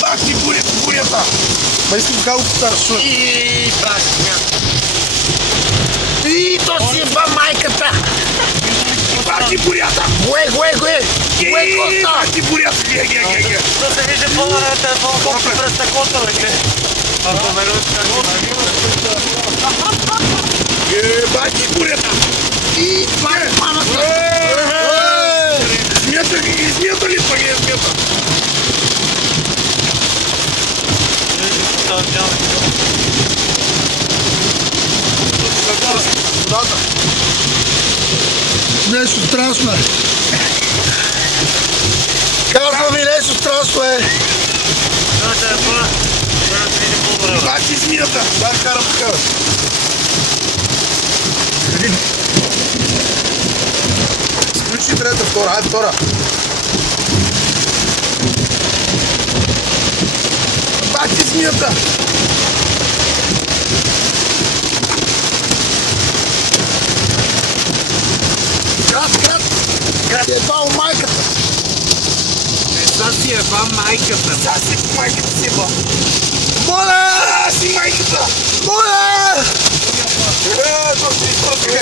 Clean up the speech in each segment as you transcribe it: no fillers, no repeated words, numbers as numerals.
Бах ти бурята! Ма искам така го старшо. И бах и то си еба майката! Бах ти бурята! Гое! Бах ти бурята! Ге! То се вижда по-на телефона, колко през стъклото, бе, гледай. Ако ме любят как Бах ти бурята! И това е мамата! Измята ли това не измята? Нещо страшно е! Казвам ви нещо страшно е! Бах ти змията! Дай карам така! Включи трета, втора, айде втора! Бах ти змията! Град е ебал майката! Сега си еба майката. Сега си майката си еба! Моля! Си майката! Моля! То си изпърка!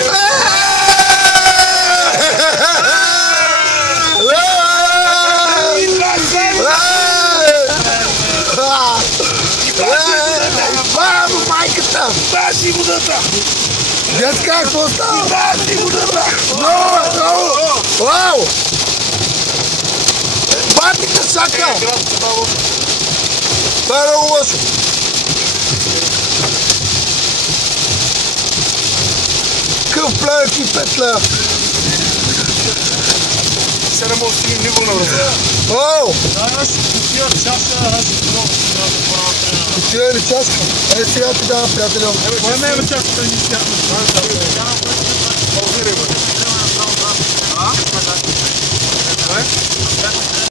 Баба майката! Баси водата! Детка, какво става? Баси водата! Много! Вау! Батите чака! Това е много лошо! Къв плевек и 5 лева! Сега не мога да стигнем ниво на врата. Вау! Аз отива чаша, аз много Отива ли чашка? Сега ти дава, приятелю. Кой ме е чашата ни сядна?